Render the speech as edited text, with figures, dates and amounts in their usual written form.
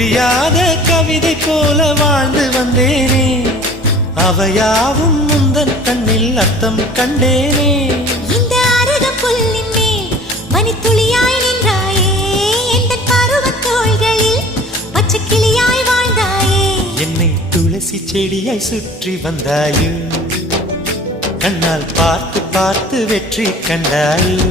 புரியாத கவிதை போல வாழ்ந்து வந்தேனே, அவையாவும் முந்தன் கண்ணில் அர்த்தம் கண்டேனே. இந்த அருகம் புல்லின் மேல் மணித்துளியாய் நின்றாயே, எந்த பருவத் தோள்களில் பச்சை கிளியாய் வாழ்ந்தாயே. என்னை துளசி செடியாய் சுற்றி வந்தாயோ, கண்ணால் பார்த்து பார்த்து வெற்றி கண்டாயோ.